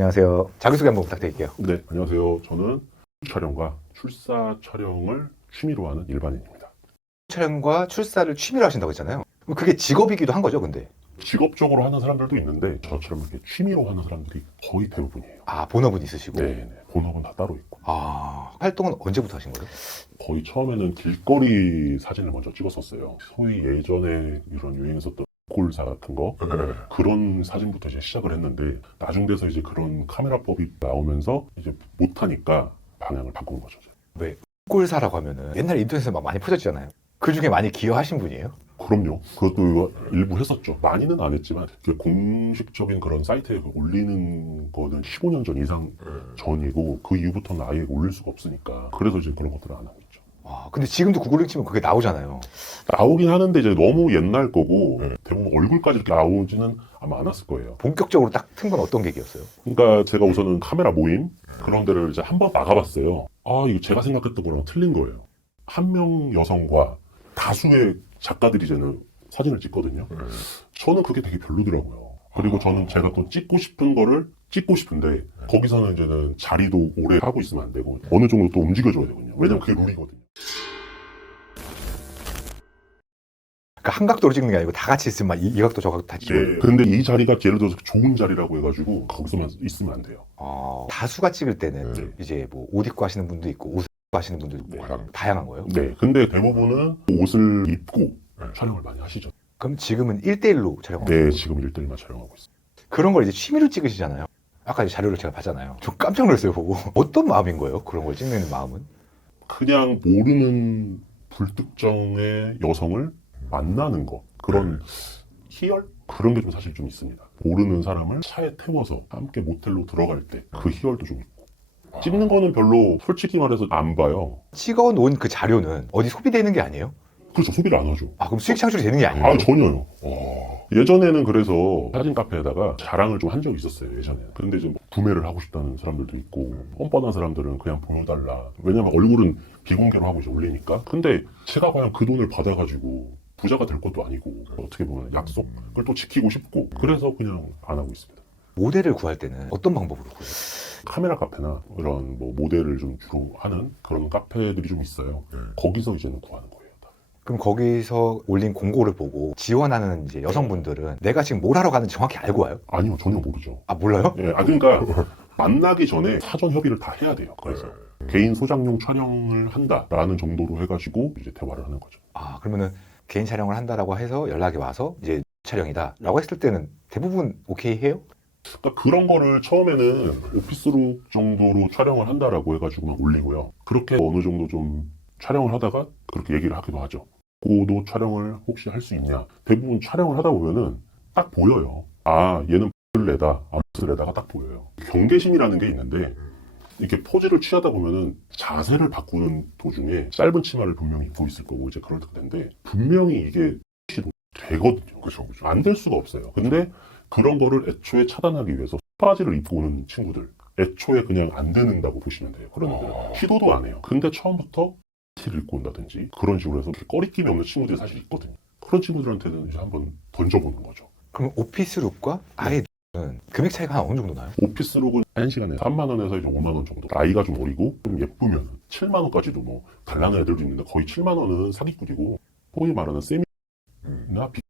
안녕하세요. 자기소개 한번 부탁드릴게요. 네, 안녕하세요. 저는 촬영과 출사 촬영을 취미로 하는 일반인입니다. 촬영과 출사를 취미로 하신다고 했잖아요. 그럼 그게 직업이기도 한 거죠, 근데? 직업적으로 하는 사람들도 있는데 저처럼 이렇게 취미로 하는 사람들이 거의 대부분이에요. 아, 본업은 있으시고? 네, 본업은 다 따로 있고. 활동은 언제부터 하신 거예요? 거의 처음에는 길거리 사진을 먼저 찍었었어요. 소위 예전에 이런 유행했었던 꼴사 같은 거 그런 사진부터 이제 시작을 했는데 나중 돼서 이제 그런 카메라법이 나오면서 이제 못하니까 방향을 바꾼 거죠. 왜? 꼴사라고 하면은 옛날 인터넷에 막 많이 퍼졌잖아요. 그 중에 많이 기여하신 분이에요? 그럼요. 그것도 일부 했었죠. 많이는 안 했지만 공식적인 그런 사이트에 올리는 거는 15년 전 이상 전이고 그 이후부터는 아예 올릴 수가 없으니까 그래서 이제 그런 것들을 안 하고 있죠. 근데 지금도 구글링 치면 그게 나오잖아요. 나오긴 하는데 이제 너무 옛날 거고 대부분 얼굴까지 이렇게 나오지는 아마 않았을 거예요. 본격적으로 딱 튼 건 어떤 계기였어요? 그러니까 제가 우선은 카메라 모임 그런 데를 이제 한번 나가봤어요. 이거 제가 생각했던 거랑 틀린 거예요. 한 명 여성과 다수의 작가들이 이제는 사진을 찍거든요. 저는 그게 되게 별로더라고요. 그리고 저는 제가 또 찍고 싶은 거를 찍고 싶은데 거기서는 이제는 자리도 오래 하고 있으면 안 되고 어느 정도 또 움직여줘야 되거든요. 왜냐면 그게 룰이거든요. 그러니까 한 각도로 찍는 게 아니고 다 같이 있으면 막 이 각도 저 각도 다 찍어요. 네. 근데 이 자리가 예를 들어서 좋은 자리라고 해가지고 거기서만 있으면 안 돼요. 다수가 찍을 때는 이제 뭐 옷 입고 하시는 분도 있고 옷 입고 하시는 분도 있고 다양한 거예요? 네. 근데 대부분은 옷을 입고 촬영을 많이 하시죠. 그럼 지금은 1대1로 촬영하고 네. 지금 1대1만 촬영하고 있어요. 그런 걸 이제 취미로 찍으시잖아요. 아까 이제 자료를 제가 봤잖아요. 저 깜짝 놀랐어요, 보고. 어떤 마음인 거예요? 그런 걸 찍는 마음은? 그냥 모르는 불특정의 여성을 만나는 것 그런 희열? 그런 게 좀 사실 좀 있습니다. 모르는 사람을 차에 태워서 함께 모텔로 들어갈 때 그 희열도 좀 있고 찍는 거는 별로 솔직히 말해서 안 봐요. 찍어 놓은 그 자료는 어디 소비되는 게 아니에요? 그렇죠. 소비를 안 하죠. 그럼 수익 창출이 되는 게 아니에요? 전혀요. 예전에는 그래서 사진 카페에다가 자랑을 좀 한 적이 있었어요. 예전에는. 그런데 이제 뭐 구매를 하고 싶다는 사람들도 있고 뻔뻔한 사람들은 그냥 보여달라. 왜냐면 얼굴은 비공개로 하고 이제 올리니까. 근데 제가 과연 그 돈을 받아가지고 부자가 될 것도 아니고 어떻게 보면 약속을 또 지키고 싶고 그래서 그냥 안 하고 있습니다. 모델을 구할 때는 어떤 방법으로 구해요? 카메라 카페나 이런 뭐 모델을 좀 주로 하는 그런 카페들이 좀 있어요. 거기서 이제는 구하는 거예요. 그럼 거기서 올린 공고를 보고 지원하는 이제 여성분들은 내가 지금 뭘 하러 가는지 정확히 알고 와요? 아니요, 전혀 모르죠. 몰라요? 예, 그러니까 만나기 전에 사전 협의를 다 해야 돼요. 그래서 개인 소장용 촬영을 한다라는 정도로 해가지고 이제 대화를 하는 거죠. 그러면은 개인 촬영을 한다라고 해서 연락이 와서 이제 촬영이다라고 했을 때는 대부분 오케이 해요? 그러니까 그런 거를 처음에는 오피스룩 정도로 촬영을 한다라고 해가지고만 올리고요. 그렇게 어느 정도 좀 촬영을 하다가 그렇게 얘기를 하기도 하죠. 고도 촬영을 혹시 할 수 있냐. 대부분 촬영을 하다 보면은 딱 보여요. 얘는 X를 내다, X를 내다가 딱 보여요. 경계심이라는 게 있는데 이렇게 포즈를 취하다 보면은 자세를 바꾸는 도중에 짧은 치마를 분명히 입고 있을 거고 이제 그럴 텐데 분명히 이게 되거든요. 그렇죠. 안 될 수가 없어요. 근데 그런 거를 애초에 차단하기 위해서 바지를 입고 오는 친구들 애초에 그냥 안 되는다고 보시면 돼요. 그런 애들은 시도도 안 해요. 근데 처음부터 티를 입고 온다든지 그런 식으로 해서 꺼리낌이 없는 친구들이 사실 있거든요. 그런 친구들한테는 이제 한번 던져보는 거죠. 그럼 오피스룩과 아예 는 금액 차이가 한 어느 정도 나요? 오피스룩은 1시간에 3만 원에서 이제 5만 원 정도. 나이가 좀 어리고 좀 예쁘면 7만 원까지도 뭐 달라는 애들도 있는데 거의 7만 원은 사기꾼이고 소위 말하는 세미나 비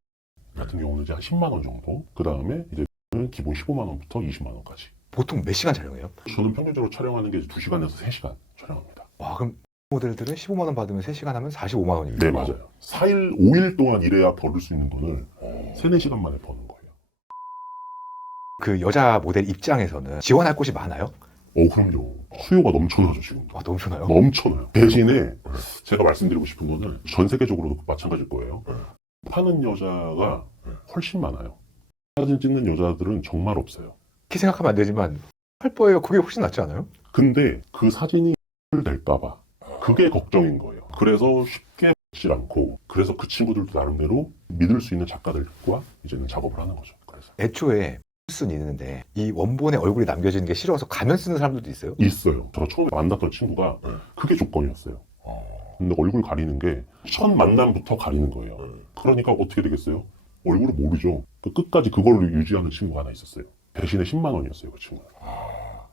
같은 경우는 이제 한 10만 원 정도. 그 다음에 이제 기본 15만 원부터 20만 원까지. 보통 몇 시간 촬영해요? 저는 평균적으로 촬영하는 게 2시간에서 3시간 촬영합니다. 그럼 모델들은 15만 원 받으면 3시간 하면 45만 원입니다. 네, 맞아요. 4일, 5일 동안 일해야 벌을 수 있는 돈을 3, 4시간 만에 버는 거예요. 그 여자 모델 입장에서는 지원할 곳이 많아요? 그럼요. 수요가 넘쳐나죠, 지금. 넘쳐나요? 넘쳐나요. 대신에 제가 말씀드리고 싶은 거는 전 세계적으로도 마찬가지일 거예요. 파는 여자가 훨씬 많아요. 사진 찍는 여자들은 정말 없어요. 그렇게 생각하면 안 되지만 펄퍼예요. 그게 훨씬 낫지 않아요? 근데 그 사진이 될까봐 그게 걱정인 거예요. 그래서 쉽게 받지 않고 그래서 그 친구들도 나름대로 믿을 수 있는 작가들과 이제는 작업을 하는 거죠. 그래서 애초에 수는 있는데 이 원본의 얼굴이 남겨지는 게 싫어서 가면 쓰는 사람들도 있어요? 있어요. 제가 처음에 만났던 친구가 그게 조건이었어요. 근데 얼굴 가리는 게 첫 만남부터 가리는 거예요. 그러니까 어떻게 되겠어요? 얼굴을 모르죠. 끝까지 그걸로 유지하는 친구가 하나 있었어요. 대신에 10만 원이었어요, 그 친구는.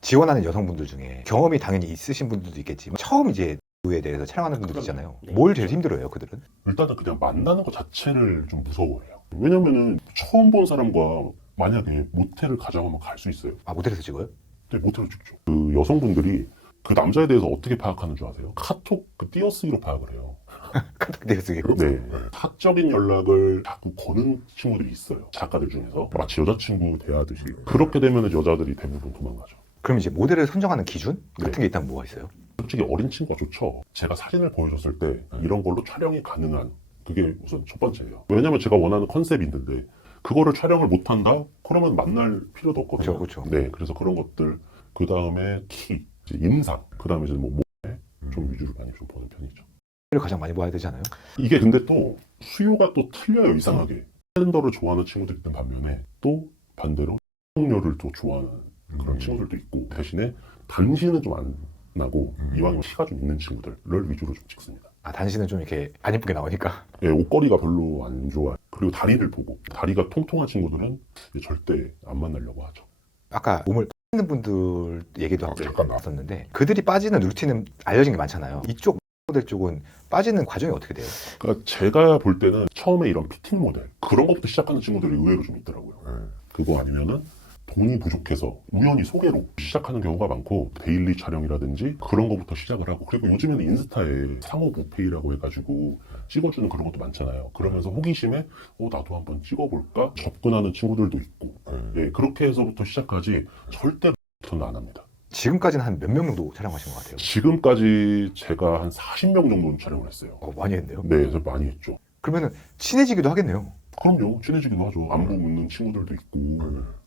지원하는 여성분들 중에 경험이 당연히 있으신 분들도 있겠지만 처음 이제 에 대해서 촬영하는 분들 있잖아요. 네. 뭘 제일 힘들어요, 그들은? 일단은 그냥 만나는 것 자체를 좀 무서워해요. 왜냐면은 처음 본 사람과 만약에 모텔을 가자고 하면 갈 수 있어요. 아, 모텔에서 찍어요? 네, 모텔을 찍죠. 그 여성분들이 그 남자에 대해서 어떻게 파악하는 줄 아세요? 카톡 그 띄어쓰기로 파악을 해요. 카톡 띄어쓰기로? 네. 사적인 연락을 자꾸 거는 친구들이 있어요. 작가들 중에서. 마치 여자친구 대하듯이. 그렇게 되면 여자들이 대부분 도망가죠. 그럼 이제 모델을 선정하는 기준 같은 네. 게 일단 뭐가 있어요? 솔직히 어린 친구가 좋죠. 제가 사진을 보여줬을 때 이런 걸로 촬영이 가능한 그게 우선 첫 번째예요. 왜냐면 제가 원하는 컨셉이 있는데 그거를 촬영을 못한다? 그러면 만날 필요도 없거든요. 그렇죠. 네, 그래서 그런 것들 그 다음에 키, 이제 인상, 그 다음에 이제 뭐 몸에 좀 위주로 많이 좀 보는 편이죠. 를 가장 많이 봐야 되지 않아요? 이게 근데 또 수요가 또 틀려요, 이상하게. 샌더를 좋아하는 친구들이 있는 반면에 또 반대로 료를 또 좋아하는 그런 친구들도 있고 대신에 단신은 좀 안 나고 이왕이면 키가 좀 있는 친구들을 위주로 좀 찍습니다. 아, 단신은 좀 이렇게 안 이쁘게 나오니까. 예, 옷걸이가 별로 안 좋아요. 그리고 다리를 보고 다리가 통통한 친구들은 절대 안 만나려고 하죠. 아까 몸을 빠지는 분들 얘기도 하고 잠깐 나왔었는데 그들이 빠지는 루틴은 알려진 게 많잖아요. 이쪽 모델 쪽은 빠지는 과정이 어떻게 돼요? 그러니까 제가 볼 때는 처음에 이런 피팅 모델 그런 것부터 시작하는 친구들이 의외로 좀 있더라고요. 그거 아니면은 돈이 부족해서 우연히 소개로 시작하는 경우가 많고 데일리 촬영이라든지 그런 거부터 시작을 하고 그리고 요즘에는 인스타에 상호 부페이라고 해가지고 찍어주는 그런 것도 많잖아요. 그러면서 호기심에 나도 한번 찍어볼까 접근하는 친구들도 있고 예, 그렇게 해서부터 시작하지 절대 저는 안 합니다. 지금까지는 한 몇 명 정도 촬영하신 것 같아요? 지금까지 제가 한 40명 정도는 촬영을 했어요. 많이 했네요. 네, 그래서 많이 했죠. 그러면은 친해지기도 하겠네요. 그럼요. 친해지기도 하죠. 안부 묻는 친구들도 있고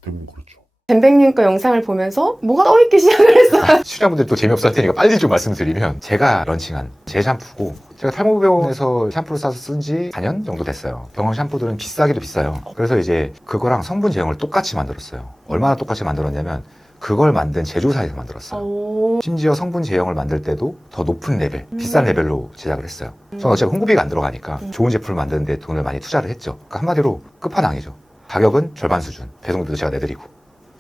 대부분 그렇죠. 댐백님 거 영상을 보면서 뭐가 떠있기 시작을 했어요. 시청자분들 또 재미없을 테니까 빨리 좀 말씀드리면 제가 런칭한 제 샴푸고 제가 탈모병원에서 샴푸를 사서 쓴 지 4년 정도 됐어요. 병원 샴푸들은 비싸기도 비싸요. 그래서 이제 그거랑 성분 제형을 똑같이 만들었어요. 얼마나 똑같이 만들었냐면 그걸 만든 제조사에서 만들었어요. 심지어 성분 제형을 만들 때도 더 높은 레벨, 비싼 레벨로 제작을 했어요. 저는 어차피 홍보비가 안 들어가니까 좋은 제품을 만드는데 돈을 많이 투자를 했죠. 그러니까 한마디로 끝판왕이죠. 가격은 절반 수준, 배송비도 제가 내드리고.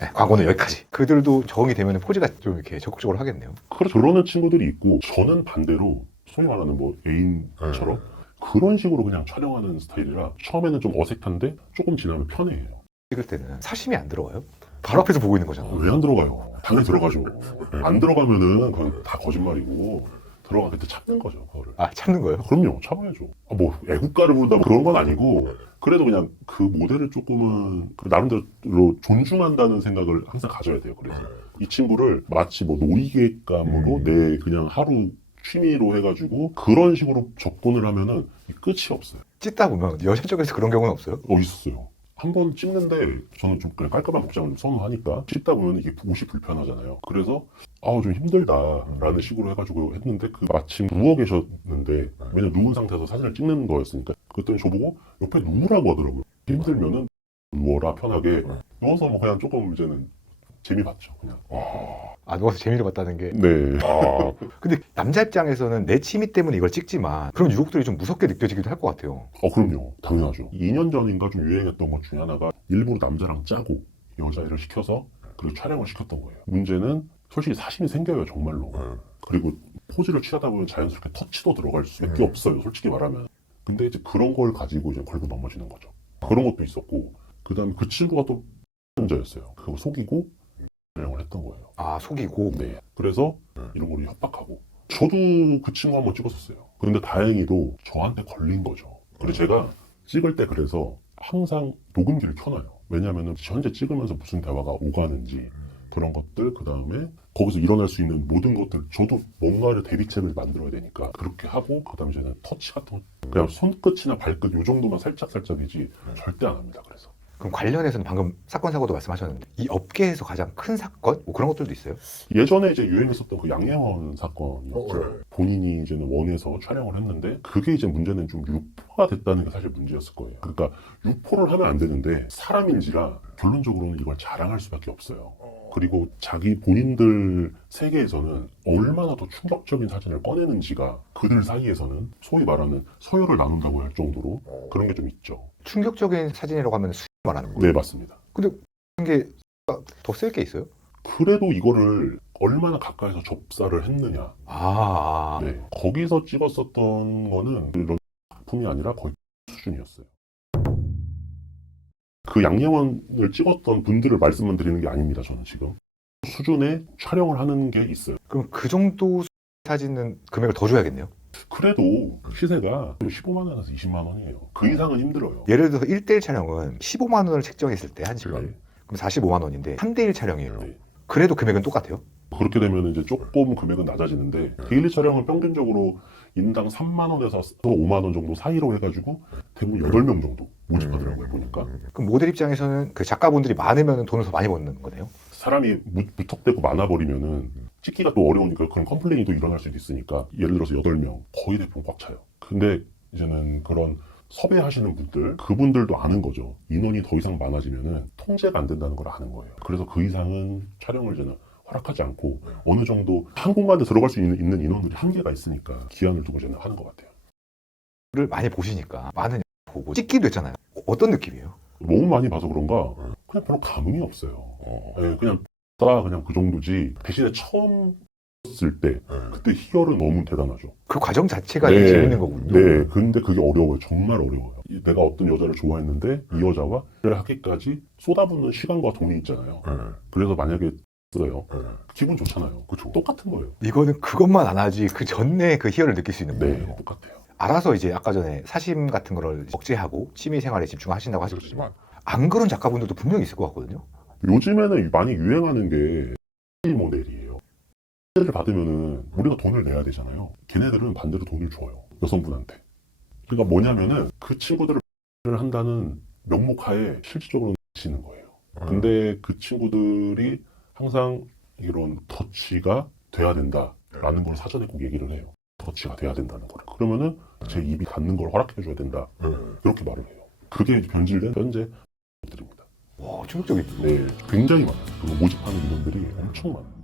네, 광고는 여기까지. 그들도 적응이 되면 포즈가 좀 이렇게 적극적으로 하겠네요. 그렇죠. 그러는 친구들이 있고 저는 반대로 소위 말하는 뭐 애인처럼 그런 식으로 그냥 촬영하는 스타일이라 처음에는 좀 어색한데 조금 지나면 편해요. 찍을 때는 사심이 안 들어와요? 바로 앞에서 보고 있는 거잖아. 왜 안 들어가요? 당연히 들어가죠. 안 들어가면은 그건 다 거짓말이고 들어가 그때 참는 거죠. 그거를. 아, 참는 거예요? 그럼요. 참아야죠. 뭐 애국가를 부른다 그런 건 아니고 그래도 그냥 그 모델을 조금은 그 나름대로 존중한다는 생각을 항상 가져야 돼요. 그래서 이 친구를 마치 뭐 놀이개감으로 내 그냥 하루 취미로 해가지고 그런 식으로 접근을 하면은 끝이 없어요. 찍다 보면 여자 쪽에서 그런 경우는 없어요? 있었어요. 한 번 찍는데 저는 좀 그냥 깔끔한 복장을 좀 선호하니까 찍다 보면 이게 옷이 불편하잖아요. 그래서 좀 힘들다라는 식으로 해가지고 했는데 그 마침 누워 계셨는데 왜냐면 누운 상태에서 사진을 찍는 거였으니까 그랬더니 저보고 옆에 누우라고 하더라고요. 힘들면은 누워라 편하게 누워서 뭐 그냥 조금 이제는 재미 봤죠 그냥. 아, 누워서 재미를 봤다는 게. 네. 근데 남자 입장에서는 내 취미 때문에 이걸 찍지만 그런 유혹들이 좀 무섭게 느껴지기도 할 것 같아요. 그럼요. 당연하죠. 2년 전인가 좀 유행했던 것 중에 하나가 일부러 남자랑 짜고 여자애를 시켜서 그리고 촬영을 시켰던 거예요. 문제는 솔직히 사심이 생겨요, 정말로. 그리고 포즈를 취하다 보면 자연스럽게 터치도 들어갈 수밖에 없어요, 솔직히 말하면. 근데 이제 그런 걸 가지고 이제 걸고 넘어지는 거죠. 그런 것도 있었고, 그 다음에 그 친구가 또 남자였어요. 그거 속이고 촬영을 했던 거예요. 아, 속이고. 네. 그래서 이런 걸로 협박하고. 저도 그 친구 한번 찍었었어요. 근데 다행히도 저한테 걸린 거죠. 그리고 제가 찍을 때 그래서 항상 녹음기를 켜놔요. 왜냐면은 현재 찍으면서 무슨 대화가 오가는지 그런 것들, 그 다음에 거기서 일어날 수 있는 모든 것들, 저도 뭔가를 대비책을 만들어야 되니까 그렇게 하고, 그 다음에 이제는 터치 같은 거 그냥 손끝이나 발끝 요 정도만 살짝이지 절대 안 합니다. 그래서 그럼 관련해서는 방금 사건 사고도 말씀하셨는데 이 업계에서 가장 큰 사건? 뭐 그런 것들도 있어요? 예전에 이제 유행했었던 그 양예원 사건이었죠. 본인이 이제는 원해서 촬영을 했는데 그게 이제 문제는 좀 유포가 됐다는 게 사실 문제였을 거예요. 그러니까 유포를 하면 안 되는데 사람인지라 결론적으로는 이걸 자랑할 수밖에 없어요. 그리고 자기 본인들 세계에서는 얼마나 더 충격적인 사진을 꺼내는지가 그들 사이에서는 소위 말하는 서열을 나눈다고 할 정도로 그런 게 좀 있죠. 충격적인 사진이라고 하면 수익 말하는 거예요. 네, 맞습니다. 근데 그런 게 더 쓸 게 있어요? 그래도 이거를 얼마나 가까이서 접사를 했느냐. 네, 거기서 찍었었던 거는 이런 작품이 아니라 거의 수준이었어요. 그 양예원을 찍었던 분들을 말씀만 드리는 게 아닙니다. 저는 지금 수준의 촬영을 하는 게 있어요. 그럼 그 정도 사진은 금액을 더 줘야겠네요. 그래도 시세가 15만 원에서 20만 원이에요. 그 이상은 힘들어요. 예를 들어서 1대1 촬영은 15만 원을 책정했을 때 1시간. 네. 그럼 45만 원인데 3대1 촬영이에요. 네. 그래도 금액은 똑같아요? 그렇게 되면 이제 조금 금액은 낮아지는데 데일리 촬영을 평균적으로 인당 3만 원에서 5만 원 정도 사이로 해가지고 대부분 8명 정도 모집하더라고요 보니까. 그럼 모델 입장에서는 그 작가분들이 많으면 돈을 더 많이 버는 거네요? 사람이 무턱대고 많아버리면은 찍기가 또 어려우니까 그런 컴플레인이 또 일어날 수도 있으니까 예를 들어서 8명 거의 대부분 꽉 차요. 근데 이제는 그런 섭외하시는 분들 그분들도 아는 거죠. 인원이 더 이상 많아지면은 통제가 안 된다는 걸 아는 거예요. 그래서 그 이상은 촬영을 이제는 허락하지 않고 어느 정도 한 공간에 들어갈 수 있는 인원들이 한계가 있으니까 기한을 두고 저는 하는 것 같아요. 를 많이 보시니까 많은 보고 찍기도 했잖아요. 어떤 느낌이에요? 너무 많이 봐서 그런가 그냥 별로 감흥이 없어요. 네, 그냥 그 정도지. 대신에 처음 봤을 때 그때 희열은 너무 대단하죠. 그 과정 자체가 네, 재밌는 거군요. 네, 근데 그게 어려워요. 정말 어려워요. 내가 어떤 여자를 좋아했는데 이 여자와 를 하기까지 쏟아붓는 시간과 돈이 있잖아요. 그래서 만약에 써요. 기분 좋잖아요. 그쵸? 똑같은 거예요. 이거는 그것만 안 하지 그 전에 그 희열을 느낄 수 있는 네, 거예요. 똑같아요. 알아서 이제 아까 전에 사심 같은 거를 억제하고 취미 생활에 집중하신다고 하셨지만 안 그런 작가분들도 분명히 있을 것 같거든요. 요즘에는 많이 유행하는 게 C 모델이에요. 를 받으면은 우리가 돈을 내야 되잖아요. 걔네들은 반대로 돈을 줘요. 여성분한테. 그러니까 뭐냐면은 그 친구들을 한다는 명목하에 실질적으로 지는 거예요. 근데 그 친구들이 항상 이런 터치가 돼야 된다라는 걸 사전에 꼭 얘기를 해요. 터치가 돼야 된다는 거를. 그러면은 제 입이 닿는 걸 허락해줘야 된다. 이렇게 말을 해요. 그게 변질된 현재 들입니다. 와, 충격적이다. 네, 굉장히 많아요. 그거 모집하는 인원들이 엄청 많아요.